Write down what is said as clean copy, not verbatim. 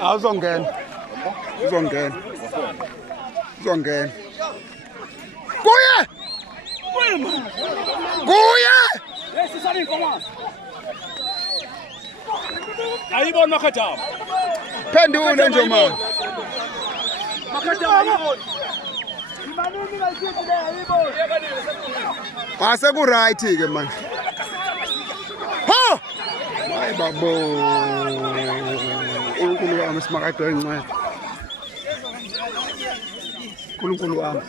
Awuzongena. Uzongena. Uzongena. Kuye! Kuye! Sisani commence. Ayibona Makhataba. Phendule nje manje. Makhataba ayibona. Ase ku right ke manje. Ha! Hayi babo. uNkulunkulu wami simakade encane. uNkulunkulu wami.